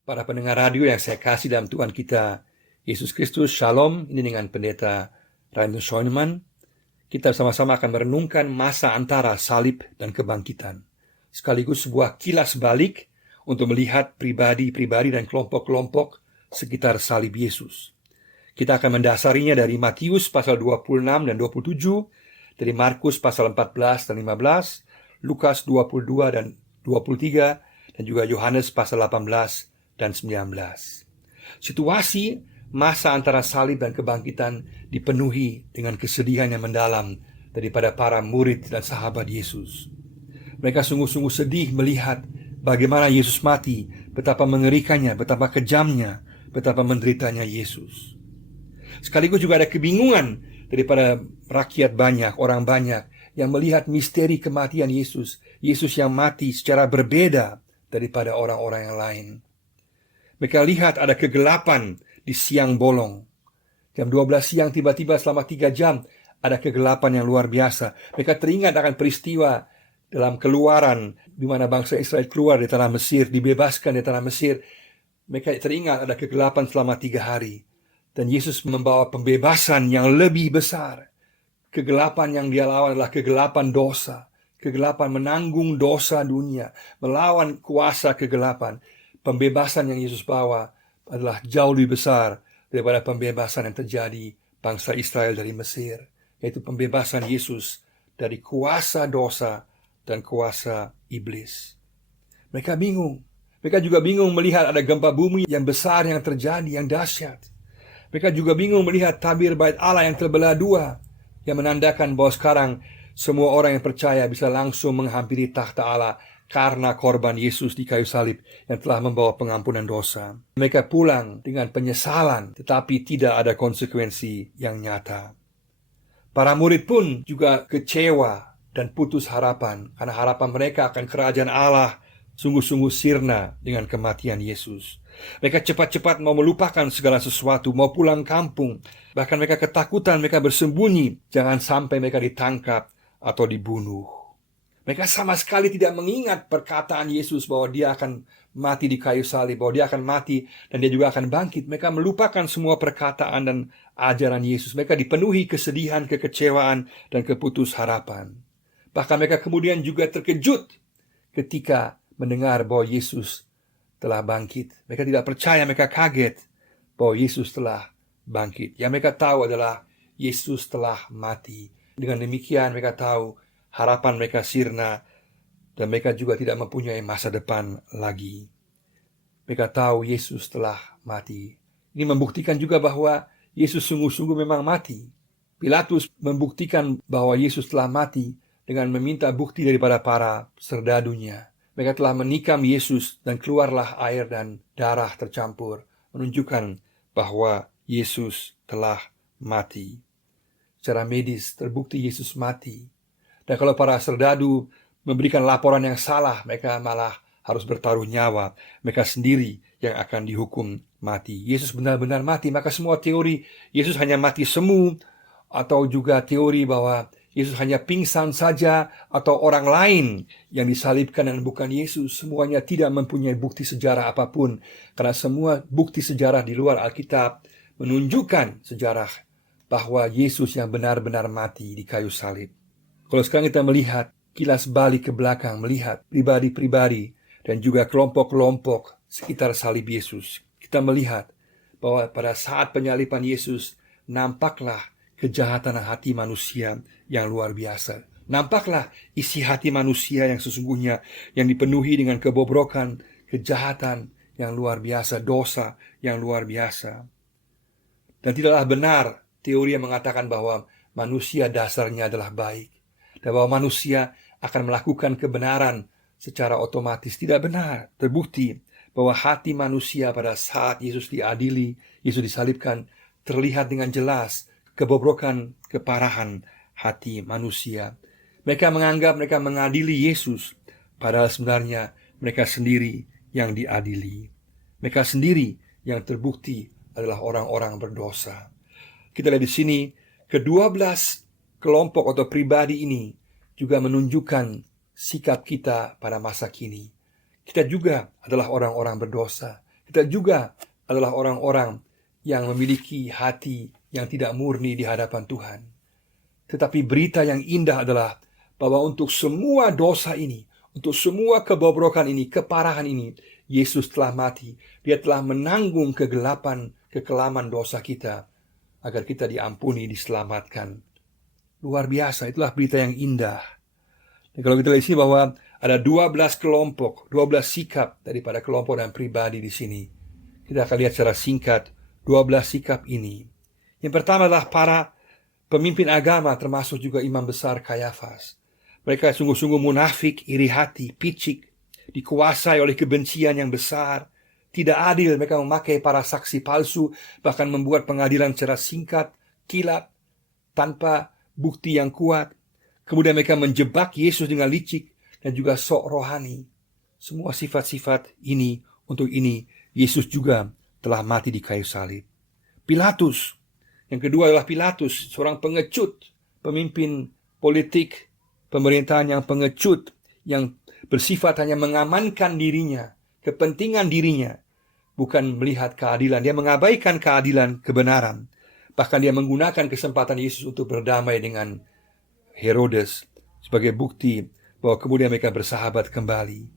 Para pendengar radio yang saya kasih dalam Tuhan kita Yesus Kristus, Shalom. Ini dengan Pendeta Rainer Schoenemann. Kita sama-sama akan merenungkan masa antara salib dan kebangkitan, sekaligus sebuah kilas balik untuk melihat pribadi-pribadi dan kelompok-kelompok sekitar salib Yesus. Kita akan mendasarinya dari Matius pasal 26 dan 27, dari Markus pasal 14 dan 15, Lukas 22 dan 23, dan juga Yohanes pasal 18 dan 19. Situasi masa antara salib dan kebangkitan dipenuhi dengan kesedihan yang mendalam daripada para murid dan sahabat Yesus. Mereka sungguh-sungguh sedih melihat bagaimana Yesus mati, betapa mengerikannya, betapa kejamnya, betapa menderitanya Yesus. Sekaligus juga ada kebingungan daripada rakyat banyak, orang banyak yang melihat misteri kematian Yesus. Yesus yang mati secara berbeda daripada orang-orang yang lain. Mereka lihat ada kegelapan di siang bolong. Jam 12 siang tiba-tiba selama 3 jam ada kegelapan yang luar biasa. Mereka teringat akan peristiwa dalam Keluaran, di mana bangsa Israel keluar dari tanah Mesir, dibebaskan dari tanah Mesir. Mereka teringat ada kegelapan selama 3 hari. Dan Yesus membawa pembebasan yang lebih besar. Kegelapan yang dia lawan adalah kegelapan dosa. Kegelapan menanggung dosa dunia, melawan kuasa kegelapan. Pembebasan yang Yesus bawa adalah jauh lebih besar daripada pembebasan yang terjadi bangsa Israel dari Mesir, yaitu pembebasan Yesus dari kuasa dosa dan kuasa iblis. Mereka bingung. Mereka juga bingung melihat ada gempa bumi yang besar yang terjadi, yang dahsyat. Mereka juga bingung melihat tabir bait Allah yang terbelah dua, yang menandakan bahwa sekarang semua orang yang percaya bisa langsung menghampiri takhta Allah karena korban Yesus di kayu salib yang telah membawa pengampunan dosa. Mereka pulang dengan penyesalan, tetapi tidak ada konsekuensi yang nyata. Para murid pun juga kecewa dan putus harapan, karena harapan mereka akan kerajaan Allah sungguh-sungguh sirna dengan kematian Yesus. Mereka cepat-cepat mau melupakan segala sesuatu, mau pulang kampung. Bahkan mereka ketakutan, mereka bersembunyi, jangan sampai mereka ditangkap atau dibunuh. Mereka sama sekali tidak mengingat perkataan Yesus bahwa dia akan mati di kayu salib, bahwa dia akan mati dan dia juga akan bangkit. Mereka melupakan semua perkataan dan ajaran Yesus. Mereka dipenuhi kesedihan, kekecewaan, dan keputus harapan. Bahkan mereka kemudian juga terkejut ketika mendengar bahwa Yesus telah bangkit. Mereka tidak percaya, mereka kaget bahwa Yesus telah bangkit. Yang mereka tahu adalah Yesus telah mati. Dengan demikian mereka tahu harapan mereka sirna dan mereka juga tidak mempunyai masa depan lagi. Mereka tahu Yesus telah mati. Ini membuktikan juga bahwa Yesus sungguh-sungguh memang mati. Pilatus membuktikan bahwa Yesus telah mati dengan meminta bukti daripada para serdadunya. Mereka telah menikam Yesus dan keluarlah air dan darah tercampur, menunjukkan bahwa Yesus telah mati. Secara medis terbukti Yesus mati. Dan kalau para serdadu memberikan laporan yang salah, mereka malah harus bertaruh nyawa. Mereka sendiri yang akan dihukum mati. Yesus benar-benar mati. Maka semua teori Yesus hanya mati semu, atau juga teori bahwa Yesus hanya pingsan saja, atau orang lain yang disalibkan dan bukan Yesus, semuanya tidak mempunyai bukti sejarah apapun. Karena semua bukti sejarah di luar Alkitab menunjukkan sejarah bahwa Yesus yang benar-benar mati di kayu salib. Kalau sekarang kita melihat kilas balik ke belakang, melihat pribadi-pribadi dan juga kelompok-kelompok sekitar salib Yesus, kita melihat bahwa pada saat penyaliban Yesus nampaklah kejahatan hati manusia yang luar biasa. Nampaklah isi hati manusia yang sesungguhnya, yang dipenuhi dengan kebobrokan, kejahatan yang luar biasa, dosa yang luar biasa. Dan tidaklah benar teori yang mengatakan bahwa manusia dasarnya adalah baik, dan bahwa manusia akan melakukan kebenaran secara otomatis. Tidak benar. Terbukti bahwa hati manusia pada saat Yesus diadili, Yesus disalibkan, terlihat dengan jelas kebobrokan, keparahan hati manusia. Mereka menganggap mereka mengadili Yesus, padahal sebenarnya mereka sendiri yang diadili. Mereka sendiri yang terbukti adalah orang-orang berdosa. Kita lihat di sini, ke-12 kelompok atau pribadi ini juga menunjukkan sikap kita pada masa kini. Kita juga adalah orang-orang berdosa. Kita juga adalah orang-orang yang memiliki hati yang tidak murni di hadapan Tuhan. Tetapi berita yang indah adalah bahwa untuk semua dosa ini, untuk semua kebobrokan ini, keparahan ini, Yesus telah mati. Dia telah menanggung kegelapan, kekelaman dosa kita, agar kita diampuni, diselamatkan. Luar biasa, itulah berita yang indah. Dan kalau kita lihat di sini bahwa ada 12 kelompok, 12 sikap daripada kelompok dan pribadi di sini. Kita akan lihat secara singkat 12 sikap ini. Yang pertama adalah para pemimpin agama, termasuk juga imam besar Kayafas. Mereka sungguh-sungguh munafik, iri hati, picik, dikuasai oleh kebencian yang besar. Tidak adil, mereka memakai para saksi palsu, bahkan membuat pengadilan secara singkat, kilat, tanpa bukti yang kuat. Kemudian mereka menjebak Yesus dengan licik dan juga sok rohani. Semua sifat-sifat ini, untuk ini, Yesus juga telah mati di kayu salib. Pilatus, yang kedua adalah Pilatus, seorang pengecut, pemimpin politik, pemerintahan yang pengecut, yang bersifat hanya mengamankan dirinya, kepentingan dirinya, bukan melihat keadilan. Dia mengabaikan keadilan, kebenaran. Bahkan dia menggunakan kesempatan Yesus untuk berdamai dengan Herodes sebagai bukti bahwa kemudian mereka bersahabat kembali.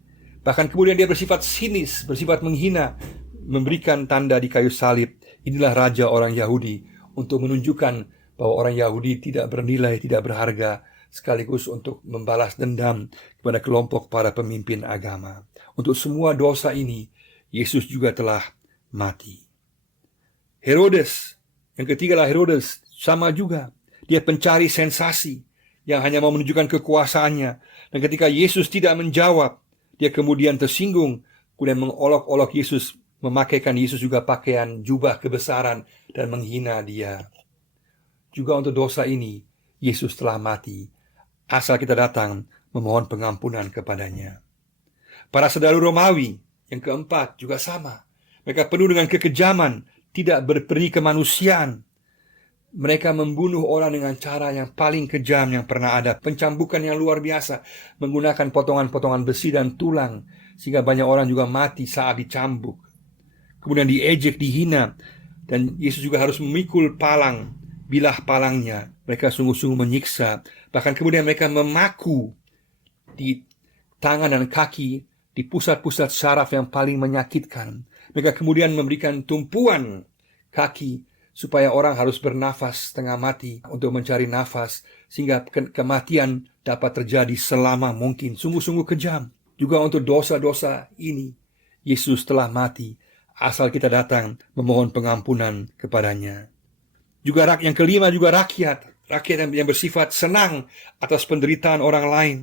Bahkan kemudian dia bersifat sinis, bersifat menghina, memberikan tanda di kayu salib. Inilah raja orang Yahudi, untuk menunjukkan bahwa orang Yahudi tidak bernilai, tidak berharga, sekaligus untuk membalas dendam kepada kelompok para pemimpin agama. Untuk semua dosa ini, Yesus juga telah mati. Herodes, yang ketiga adalah Herodes, sama juga. Dia pencari sensasi yang hanya mau menunjukkan kekuasaannya. Dan ketika Yesus tidak menjawab, dia kemudian tersinggung, kemudian mengolok-olok Yesus, memakaikan Yesus juga pakaian jubah kebesaran dan menghina dia. Juga untuk dosa ini, Yesus telah mati, asal kita datang memohon pengampunan kepadanya. Para saudara Romawi, yang keempat, juga sama. Mereka penuh dengan kekejaman, tidak berperi kemanusiaan. Mereka membunuh orang dengan cara yang paling kejam yang pernah ada. Pencambukan yang luar biasa, menggunakan potongan-potongan besi dan tulang, sehingga banyak orang juga mati saat dicambuk. Kemudian diejek, dihina, dan Yesus juga harus memikul palang, bilah palangnya. Mereka sungguh-sungguh menyiksa. Bahkan kemudian mereka memaku di tangan dan kaki, di pusat-pusat syaraf yang paling menyakitkan. Mereka kemudian memberikan tumpuan kaki, supaya orang harus bernafas setengah mati untuk mencari nafas, sehingga kematian dapat terjadi selama mungkin. Sungguh-sungguh kejam. Juga untuk dosa-dosa ini, Yesus telah mati, asal kita datang memohon pengampunan kepadanya. Juga yang kelima juga rakyat yang bersifat senang atas penderitaan orang lain,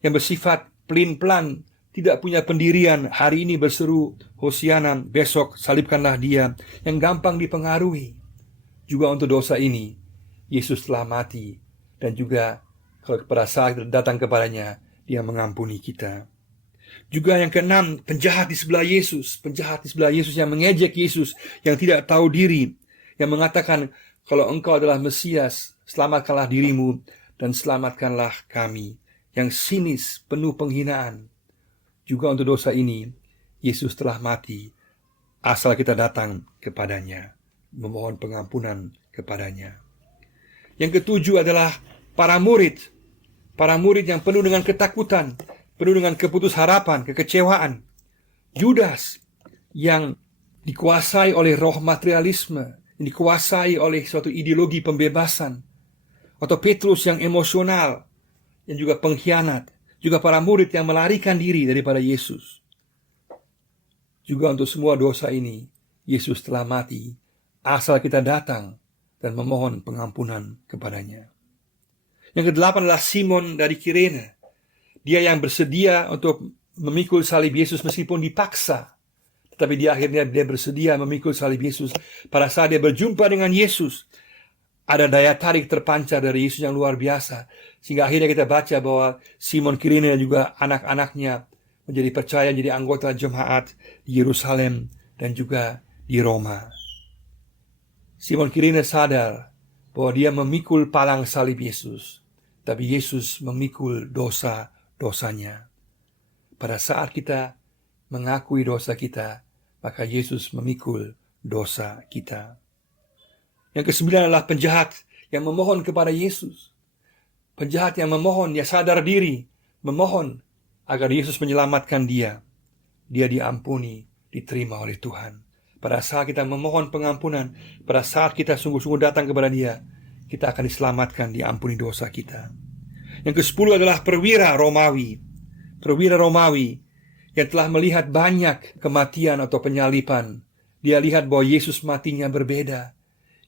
yang bersifat pelin-pelan, tidak punya pendirian, hari ini berseru Hosiana, besok salibkanlah dia, yang gampang dipengaruhi. Juga untuk dosa ini, Yesus telah mati, dan juga kalau pada saat datang kepadanya, dia mengampuni kita. Juga yang keenam, penjahat di sebelah Yesus, yang mengejek Yesus, yang tidak tahu diri, yang mengatakan, kalau engkau adalah Mesias, selamatkanlah dirimu, dan selamatkanlah kami. Yang sinis, penuh penghinaan. Juga untuk dosa ini, Yesus telah mati, asal kita datang kepadanya, memohon pengampunan kepadanya. Yang ketujuh adalah para murid yang penuh dengan ketakutan, penuh dengan keputusharapan, kekecewaan. Yudas yang dikuasai oleh roh materialisme, yang dikuasai oleh suatu ideologi pembebasan. Atau Petrus yang emosional, yang juga pengkhianat. Juga para murid yang melarikan diri daripada Yesus. Juga untuk semua dosa ini, Yesus telah mati, asal kita datang dan memohon pengampunan kepadanya. Yang kedelapan adalah Simon dari Kirene. Dia yang bersedia untuk memikul salib Yesus meskipun dipaksa. Tetapi di akhirnya dia bersedia memikul salib Yesus. Pada saat dia berjumpa dengan Yesus, ada daya tarik terpancar dari Yesus yang luar biasa. Sehingga akhirnya kita baca bahwa Simon Kirene dan juga anak-anaknya menjadi percaya, menjadi anggota jemaat di Yerusalem dan juga di Roma. Simon Kirene sadar bahwa dia memikul palang salib Yesus, tapi Yesus memikul dosa-dosanya. Pada saat kita mengakui dosa kita, maka Yesus memikul dosa kita. Yang kesembilan adalah penjahat yang memohon kepada Yesus. Penjahat yang memohon, dia sadar diri, memohon agar Yesus menyelamatkan dia. Dia diampuni, diterima oleh Tuhan. Pada saat kita memohon pengampunan, pada saat kita sungguh-sungguh datang kepada Dia, kita akan diselamatkan, diampuni dosa kita. Yang ke-10 adalah perwira Romawi. Perwira Romawi yang telah melihat banyak kematian atau penyalipan. Dia lihat bahwa Yesus matinya berbeda.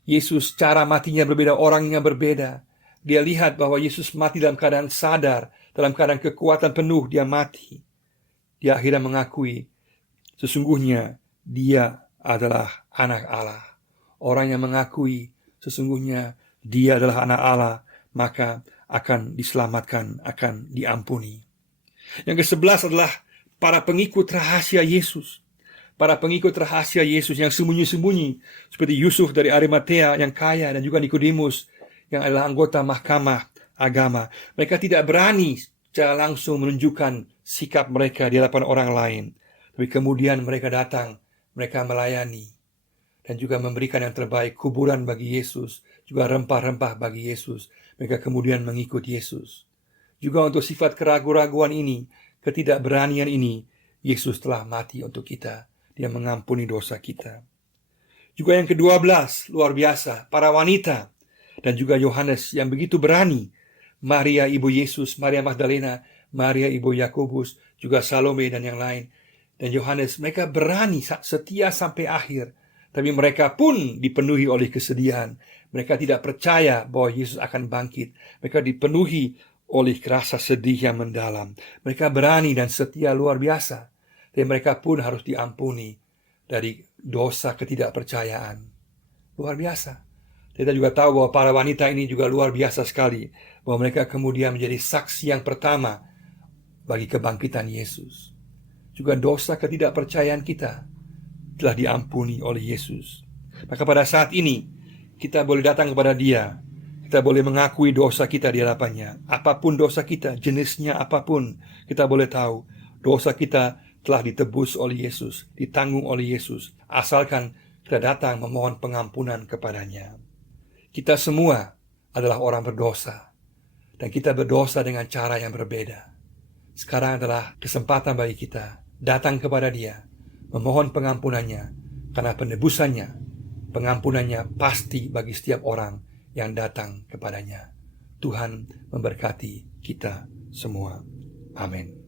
Yesus cara matinya berbeda, orangnya berbeda. Dia lihat bahwa Yesus mati dalam keadaan sadar, dalam keadaan kekuatan penuh dia mati. Dia akhirnya mengakui sesungguhnya dia adalah anak Allah. Orang yang mengakui sesungguhnya dia adalah anak Allah, maka akan diselamatkan, akan diampuni. Yang ke-11 adalah para pengikut rahasia Yesus. Para pengikut rahasia Yesus yang sembunyi-sembunyi, seperti Yusuf dari Arimatea yang kaya, dan juga Nikodemus yang adalah anggota mahkamah agama. Mereka tidak berani secara langsung menunjukkan sikap mereka di hadapan orang lain. Tapi kemudian mereka datang, mereka melayani, dan juga memberikan yang terbaik, kuburan bagi Yesus, juga rempah-rempah bagi Yesus. Mereka kemudian mengikut Yesus. Juga untuk sifat keraguan-raguan ini, ketidakberanian ini, Yesus telah mati untuk kita. Dia mengampuni dosa kita. Juga yang ke-12, luar biasa, para wanita dan juga Yohanes yang begitu berani. Maria ibu Yesus, Maria Magdalena, Maria ibu Yakobus, juga Salome dan yang lain. Dan Yohanes, mereka berani setia sampai akhir. Tapi mereka pun dipenuhi oleh kesedihan. Mereka tidak percaya bahwa Yesus akan bangkit. Mereka dipenuhi oleh rasa sedih yang mendalam. Mereka berani dan setia luar biasa. Dan mereka pun harus diampuni dari dosa ketidakpercayaan. Luar biasa. Kita juga tahu bahwa para wanita ini juga luar biasa sekali. Bahwa mereka kemudian menjadi saksi yang pertama bagi kebangkitan Yesus. Juga dosa ketidakpercayaan kita telah diampuni oleh Yesus. Maka pada saat ini kita boleh datang kepada Dia. Kita boleh mengakui dosa kita di hadapannya. Apapun dosa kita, jenisnya apapun, kita boleh tahu dosa kita telah ditebus oleh Yesus, ditanggung oleh Yesus, asalkan kita datang memohon pengampunan kepadanya. Kita semua adalah orang berdosa, dan kita berdosa dengan cara yang berbeda. Sekarang adalah kesempatan bagi kita datang kepada Dia, memohon pengampunannya, karena penebusannya, pengampunannya pasti bagi setiap orang yang datang kepadanya. Tuhan memberkati kita semua. Amin.